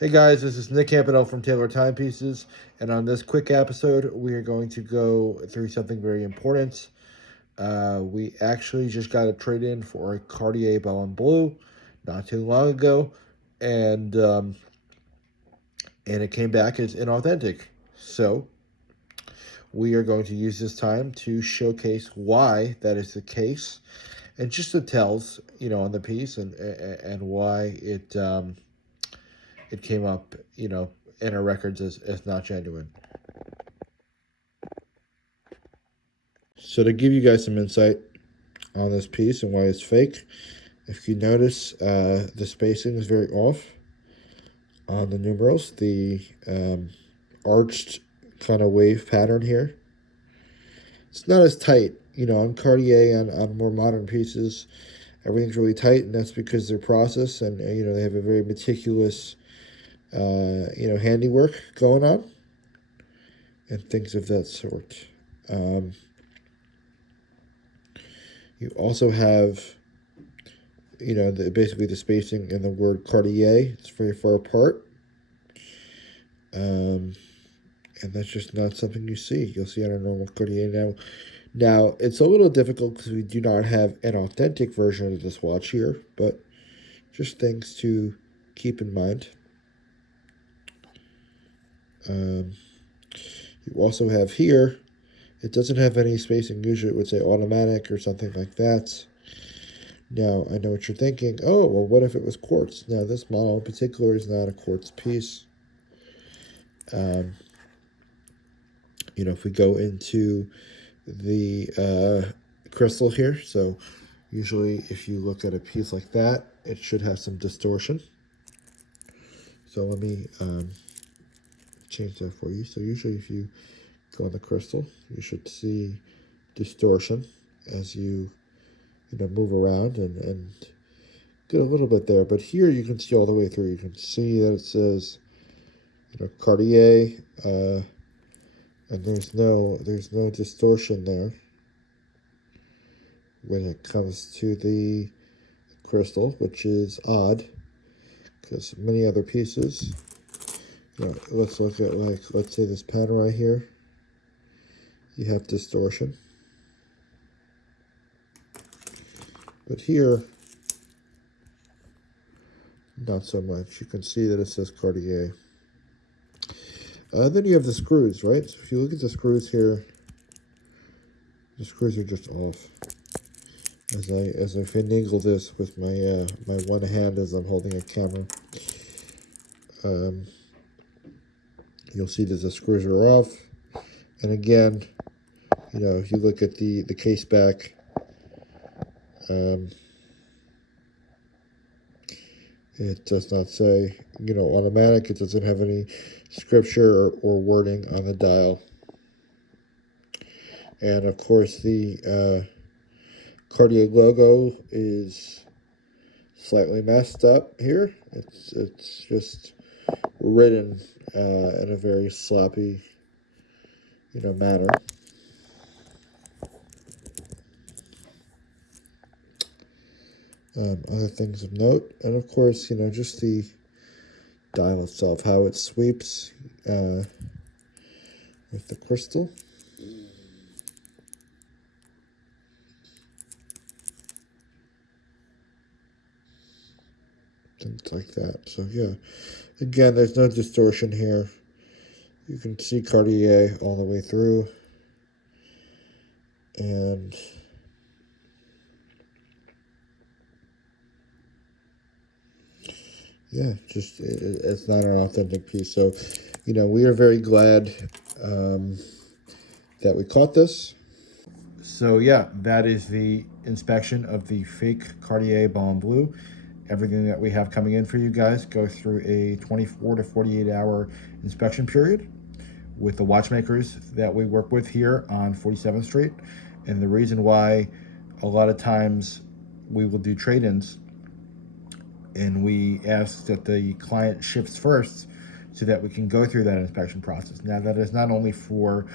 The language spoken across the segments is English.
Hey guys, this is Nick Campanelle from Taylor Timepieces, and on this quick episode, we are going to go through something very important. We actually just got a trade in for a Cartier Bell and Blue not too long ago, and um, and it came back as inauthentic. So we are going to use this time to showcase why that is the case, and just the tells, on the piece, and why it came up, in our records as not genuine. So to give you guys some insight on this piece and why it's fake, if you notice, the spacing is very off on the numerals. The arched kind of wave pattern here, it's not as tight. On Cartier, on more modern pieces, everything's really tight, and that's because their process and they have a very meticulous handiwork going on and things of that sort. You also have, basically the spacing in the word Cartier. It's very far apart. And that's just not something you see. You'll see on a normal Cartier now. Now, it's a little difficult because we do not have an authentic version of this watch here, but just things to keep in mind. You also have here, it doesn't have any spacing. Usually it would say automatic or something like that. Now, I know what you're thinking. Oh, well, what if it was quartz? Now, this model in particular is not a quartz piece. If we go into the crystal here, so usually if you look at a piece like that, it should have some distortion. So let me change that for you. So usually if you go on the crystal, you should see distortion as you move around and get a little bit there. But here you can see all the way through. You can see that it says Cartier, and there's no distortion there when it comes to the crystal, which is odd because many other pieces. Let's look at, let's say this pen right here. You have distortion. But here, not so much. You can see that it says Cartier. Then you have the screws, right? So if you look at the screws here, the screws are just off. As I finagle this with my my one hand as I'm holding a camera, you'll see that the screws are off. And again, if you look at the case back, it does not say, automatic. It doesn't have any scripture or wording on the dial. And of course, the Cartier logo is slightly messed up here. It's just written in a very sloppy, manner. Other things of note, and of course, just the dial itself, how it sweeps with the crystal. Things like that. So yeah, again, there's no distortion here. You can see Cartier all the way through, and yeah, just it's not an authentic piece. So, we are very glad that we caught this. So yeah, that is the inspection of the fake Cartier Bell and Blue. Everything that we have coming in for you guys goes through a 24 to 48 hour inspection period with the watchmakers that we work with here on 47th Street. And the reason why a lot of times we will do trade-ins and we ask that the client ships first so that we can go through that inspection process. Now, that is not only for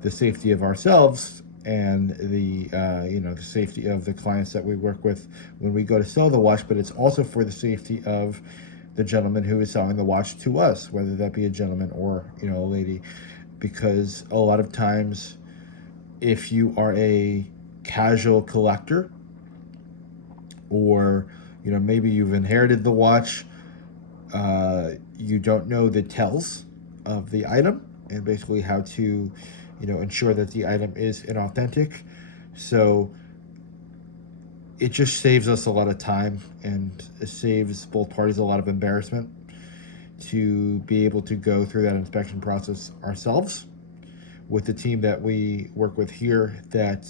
the safety of ourselves and the the safety of the clients that we work with when we go to sell the watch, but it's also for the safety of the gentleman who is selling the watch to us, whether that be a gentleman or, you know, a lady. Because a lot of times, if you are a casual collector, or, you know, maybe you've inherited the watch, you don't know the tells of the item and basically how to, you know, ensure that the item is inauthentic. So it just saves us a lot of time, and it saves both parties a lot of embarrassment to be able to go through that inspection process ourselves with the team that we work with here that,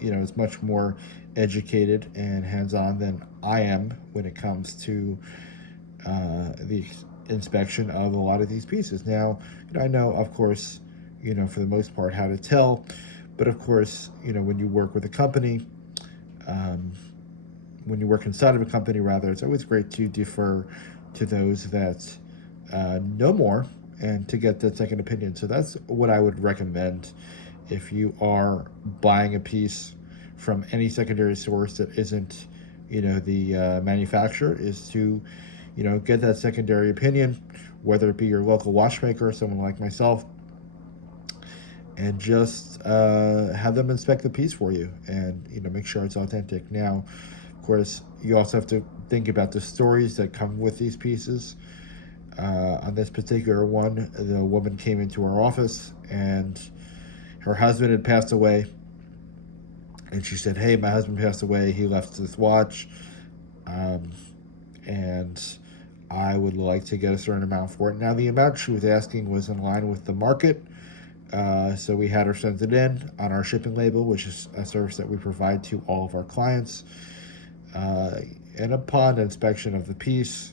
you know, is much more educated and hands-on than I am when it comes to the inspection of a lot of these pieces. Now, you know, I know, of course, you know, for the most part, how to tell, but of course, you know, when you work with a company, um, when you work inside of a company, rather, it's always great to defer to those that know more and to get that second opinion. So that's what I would recommend if you are buying a piece from any secondary source that isn't, you know, the manufacturer, is to, you know, get that secondary opinion, whether it be your local watchmaker or someone like myself, and just have them inspect the piece for you and, you know, make sure it's authentic. Now, of course, you also have to think about the stories that come with these pieces. On this particular one, the woman came into our office and her husband had passed away. And she said, "Hey, my husband passed away. He left this watch. Um, and I would like to get a certain amount for it." Now, the amount she was asking was in line with the market. So we had her send it in on our shipping label, which is a service that we provide to all of our clients. And upon inspection of the piece,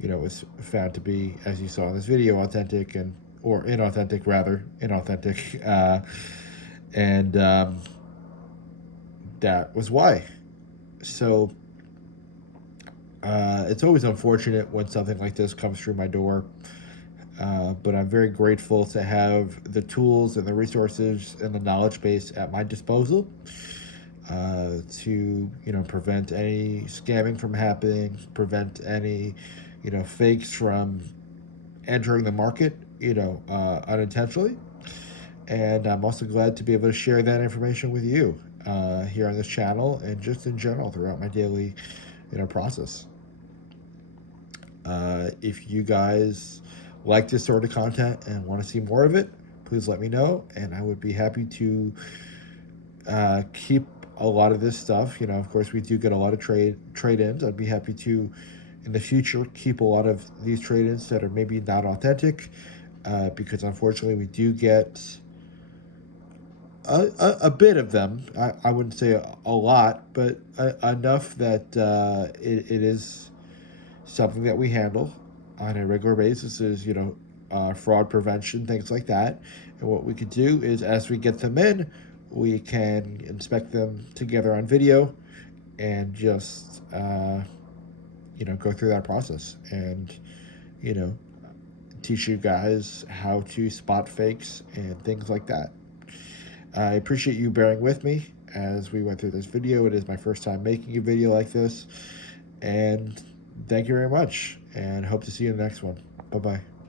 you know, it was found to be, as you saw in this video, authentic or inauthentic, rather, inauthentic. And that was why. So it's always unfortunate when something like this comes through my door. But I'm very grateful to have the tools and the resources and the knowledge base at my disposal to, you know, prevent any scamming from happening, prevent any, you know, fakes from entering the market, you know, unintentionally. And I'm also glad to be able to share that information with you here on this channel and just in general throughout my daily, you know, process. If you guys like this sort of content and want to see more of it, please let me know, and I would be happy to keep a lot of this stuff. You know, of course, we do get a lot of trade-ins. I'd be happy to, in the future, keep a lot of these trade-ins that are maybe not authentic, because unfortunately we do get a bit of them. I wouldn't say a lot, but enough that it is something that we handle on a regular basis. Is, you know, fraud prevention, things like that. And what we could do is, as we get them in, we can inspect them together on video and just, you know, go through that process and, you know, teach you guys how to spot fakes and things like that. I appreciate you bearing with me as we went through this video. It is my first time making a video like this, and thank you very much, and hope to see you in the next one. Bye-bye.